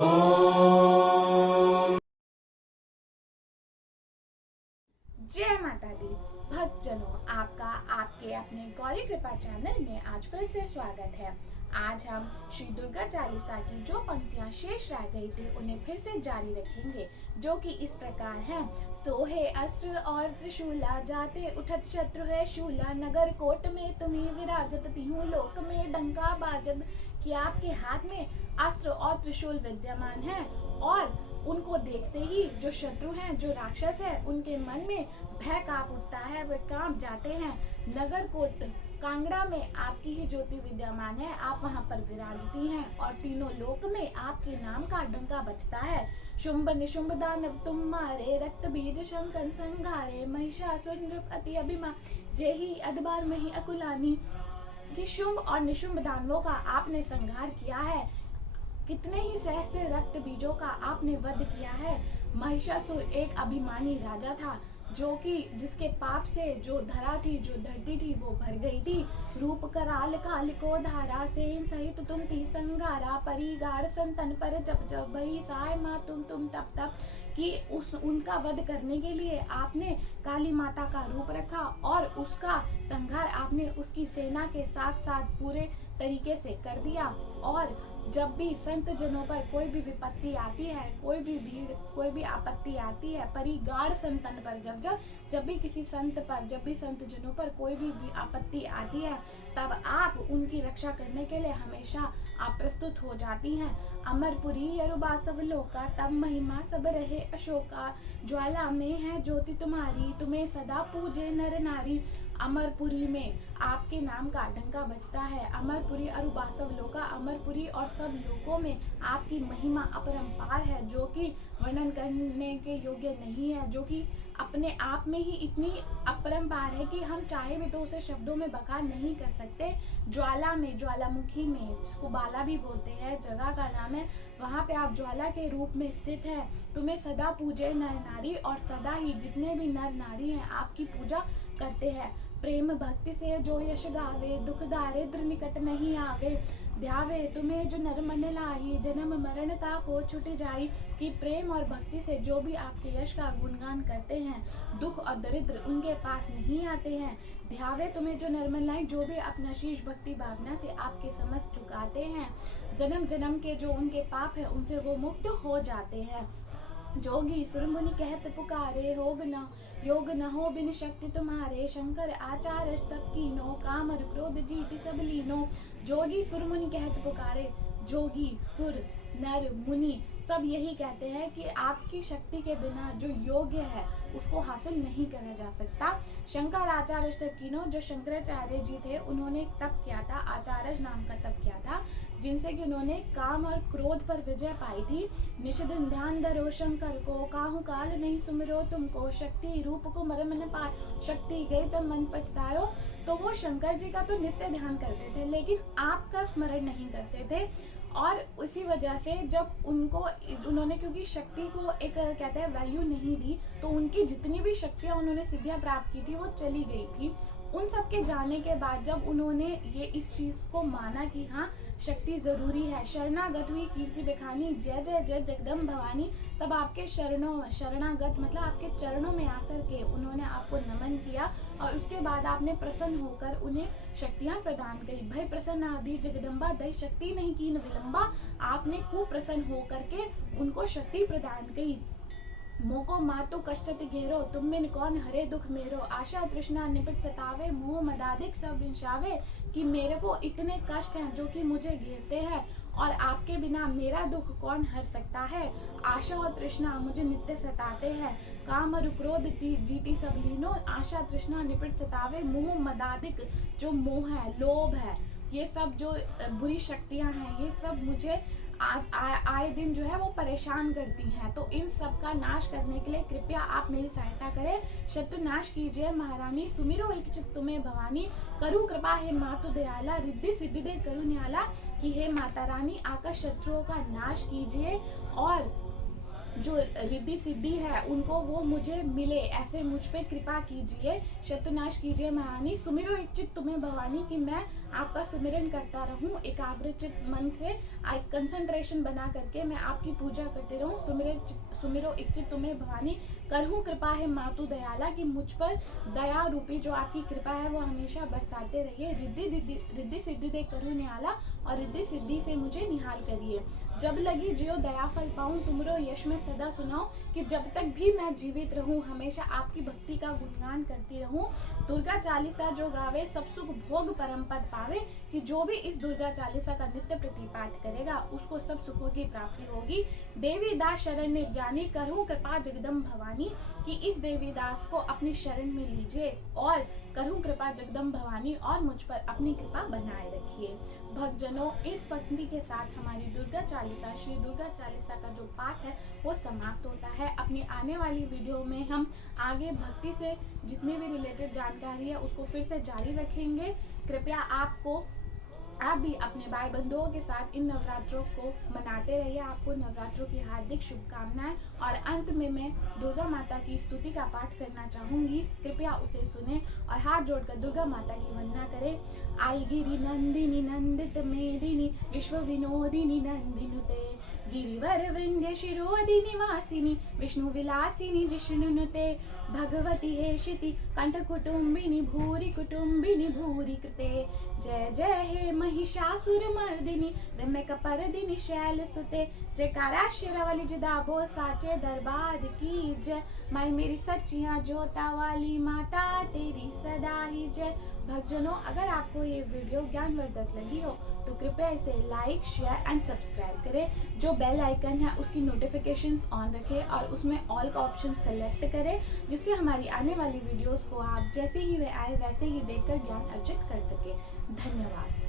जय माता दी। भक्तजनों, आपका आपके अपने गौरी कृपा चैनल में आज फिर से स्वागत है। आज हम श्री दुर्गा चालीसा की जो पंक्तियां शेष रह गई थी उन्हें फिर से जारी रखेंगे, जो कि इस प्रकार हैं। सोहे अस्त्र और त्रिशूला, जाते उठत शत्रु है शूला, नगर कोट में तुम्हें विराजत तीहूं लोक में डंका बाजत। कि आपके हाथ में अस्त्र और त्रिशूल विद्यमान है और उनको देखते ही जो शत्रु हैं, जो राक्षस है, उनके मन में भय कांप उठता है, वे कांप जाते हैं। नगर कोट कांगड़ा में आपकी ही ज्योति विद्यमान है, आप वहां पर विराजती हैं और तीनों लोक में आपके नाम का डंका बजता है। शुंभ निशुंभ दानव तुम मारे, रक्त बीज शंकर संघारे, महिषासुर नृप अति अभिमा, जेहि अदबार मही अकुलानी। कि शुंभ और निशुंभ दानवों का आपने संहार किया है, कितने ही सहस्त्र रक्त बीजों का आपने वध किया है। महिषासुर एक अभिमानी राजा था, जो कि जिसके पाप से जो धरा थी, जो धरती थी, वो भर गई थी। रूप कराल काल को धारा, सेन सहित तुम थी संगारा, परिगाड़ संतन पर जब जब भई साय माँ तुम तब तब। कि उनका वध करने के लिए आपने काली माता का रूप रखा और उसका संहार आपने उसकी सेना के साथ साथ पूरे तरीके से कर दिया। और जब भी संत जनों पर कोई भी विपत्ति आती है, कोई भी भीड़, कोई भी आपत्ति आती है, परिगाड़ संतन पर जब भी किसी संत पर, जब भी संत जनों पर कोई भी आपत्ति आती है, तब आप उनकी रक्षा करने के लिए हमेशा आप प्रस्तुत हो जाती हैं। अमरपुरी अरुबा सब लोका, तब महिमा सब रहे अशोका, ज्वाला में है ज्योति तुम्हारी, तुम्हें सदा पूजे नर नारी। अमरपुरी में आपके नाम का डंका बजता है। अमरपुरी अरुबा सब लोका, अमरपुरी और सब लोकों में आपकी महिमा अपरंपार है, जो कि वर्णन करने के योग्य नहीं है, जो कि अपने आप में ही इतनी अपरंपार है कि हम चाहे भी तो उसे शब्दों में बखान नहीं कर सकते। ज्वाला में, ज्वालामुखी में, जिसको बाला भी बोलते हैं, जगह का नाम है, वहाँ पे आप ज्वाला के रूप में स्थित हैं। तुम्हें सदा पूजे नर नारी, और सदा ही जितने भी नर नारी हैं आपकी पूजा करते हैं। प्रेम भक्ति से जो यश गावे, दुख दारिद्र निकट नहीं आवे, ध्यावे तुम्हें जो नर मन लाई, जन्म मरण ताको छुट जाई। कि प्रेम और भक्ति से जो भी आपके यश का गुणगान करते हैं, दुख और दरिद्र उनके पास नहीं आते हैं। ध्यावे तुम्हें जो नर मन लाई, जो भी अपना शीश भक्ति भावना से आपके समक्ष झुकाते हैं, जन्म जन्म के जो उनके पाप है उनसे वो मुक्त हो जाते हैं। जोगी सुर मुनि कहत पुकारे, होग न योग न हो बिन शक्ति तुम्हारे, शंकर आचार्य तब कीनो, काम और क्रोध जीति सब लीनो। जोगी सुर मुनि कहत पुकारे, जोगी सुर नर मुनि सब यही कहते हैं कि आपकी शक्ति के बिना जो योग्य है उसको हासिल नहीं करा जा सकता। शंकर आचार्य तप कीनो, जो शंकराचार्य जी थे उन्होंने तप किया था, आचार्य नाम का तप किया था, जिनसे कि उन्होंने काम और क्रोध पर विजय पाई थी। निषिदिन ध्यान धरो शंकर को, काहू काल नहीं सुमिरो तुमको, शक्ति रूप को मरम न पाए, शक्ति गई तब मन पछतायो। तो वो शंकर जी का तो नित्य ध्यान करते थे, लेकिन आपका स्मरण नहीं करते थे। और उसी वजह से जब उन्होंने क्योंकि शक्ति को एक कहते हैं वैल्यू नहीं दी, तो उनकी जितनी भी शक्तियां उन्होंने सिद्धियां प्राप्त की थी वो चली गई थी। उन सब के जाने के बाद जब उन्होंने ये इस चीज को माना कि हाँ शक्ति जरूरी है, शरणागत हुई कीर्ति बखानी, जय जय जय जगदम्ब भवानी, तब आपके शरणागत मतलब आपके चरणों में आकर के उन्होंने आपको नमन किया और उसके बाद आपने प्रसन्न होकर उन्हें शक्तियां प्रदान करी। भय प्रसन्न आदि जगदम्बा, दई शक्ति नहीं कीन विलंबा, आपने खूब प्रसन्न होकर के उनको शक्ति प्रदान की। मोको मातु कष्टत घेरो, तुम बिन कौन हरे दुख मेरो, आशा तृष्णा निपट सतावे, मोह मदादिक सब विंशावे। कि मेरे को इतने कष्ट हैं जो कि मुझे घेरते हैं और आपके बिना मेरा दुख कौन हर सकता है। आशा और तृष्णा मुझे नित्य सताते हैं, काम और क्रोध जीती सब लीनो, आशा तृष्णा निपट सतावे, मोह मदादिक जो मोह है, लोभ है, ये सब जो बुरी शक्तियां हैं, ये सब मुझे आए दिन जो है वो परेशान करती हैं। तो इन सब का नाश करने के लिए कृपया आप मेरी सहायता करें, शत्रु नाश कीजिए महारानी, सुमिरो एक चित तुम्हें भवानी, करूँ कृपा हे मातु दयाला, रिद्धि सिद्धि दे करूँ न्याला। कि हे माता रानी आकर शत्रुओं का नाश कीजिए और जो रिद्धि सिद्धि है उनको वो मुझे मिले, ऐसे मुझ पे कृपा कीजिए, शत्रुनाश कीजिए महारानी। सुमिरो इच्छित तुम्हें भवानी, कि मैं आपका सुमिरन करता रहूं एकाग्रचित मन से, कंसंट्रेशन बना करके मैं आपकी पूजा करते रहूं। सुमिरो इच्छित तुम्हें भवानी, करहूं कृपा है मातु दयाला, कि मुझ पर दया रूपी जो आपकी कृपा है वो हमेशा बरसाते रहिए। रिद्धि सिद्धि दे करूँ निहाला, और रिद्धि सिद्धि से मुझे निहाल करिए। जब लगी जियो दया फल पाऊं, तुमरो यश में सदा सुनाऊं, कि जब तक भी मैं जीवित रहूं हमेशा आपकी भक्ति का गुणगान करती रहूं। दुर्गा चालीसा जो गावे सब सुख भोग परम पद पावे, कि जो भी इस दुर्गा चालीसा का नित्य प्रतिपाठ करेगा उसको सब सुखों की प्राप्ति होगी। देवी दास शरण में जानी, करहूं कृपा जगदम्ब भवानी, कि इस देवी दास को अपनी शरण में लीजिए और करहूं कृपा जगदम्ब भवानी, और मुझ पर अपनी कृपा बनाए रखिए। भक्तजनों, इस पंक्ति के साथ हमारी दुर्गा चालीसा, श्री दुर्गा चालीसा का जो पाठ है वो समाप्त होता है। अपनी आने वाली वीडियो में हम आगे भक्ति से जितनी भी रिलेटेड जानकारी है उसको फिर से जारी रखेंगे। कृपया आप भी अपने भाई बंधुओं के साथ इन नवरात्रों को मनाते रहिए। आपको नवरात्रों की हार्दिक शुभकामनाएं। और अंत में मैं दुर्गा माता की स्तुति का पाठ करना चाहूंगी, कृपया उसे सुने और हाथ जोड़कर दुर्गा माता की वंदना करें। आई गिरि नंदिनी नंदित मेदिनी, विश्व विनोदिनी नंदिनुते, गिरिवर विंध्य शिरोधि निवासिनी, विष्णु विलासिनी जिष्णुनुते, भगवती हेशिति कंठ कुटुंबिनी, भूरि कुटुंबिनी भूरि कृते, जय जय हे महिषासुर मर्दिनी, रम्यक परदिनी शैल सुते, जयकारा शेरावाली जदाबो साचे दरबार की जय। माई मेरी सच्चियां जोता वाली माता तेरी सदा ही जय। भक्तजनों, अगर आपको ये वीडियो ज्ञानवर्धक लगी हो तो कृपया इसे लाइक, शेयर एंड सब्सक्राइब करें। जो बेल आइकन है उसकी नोटिफिकेशंस ऑन रखें और उसमें ऑल का ऑप्शन सेलेक्ट करें, जिससे हमारी आने वाली वीडियोस को आप जैसे ही वे आए वैसे ही देखकर ज्ञान अर्जित कर सके। धन्यवाद।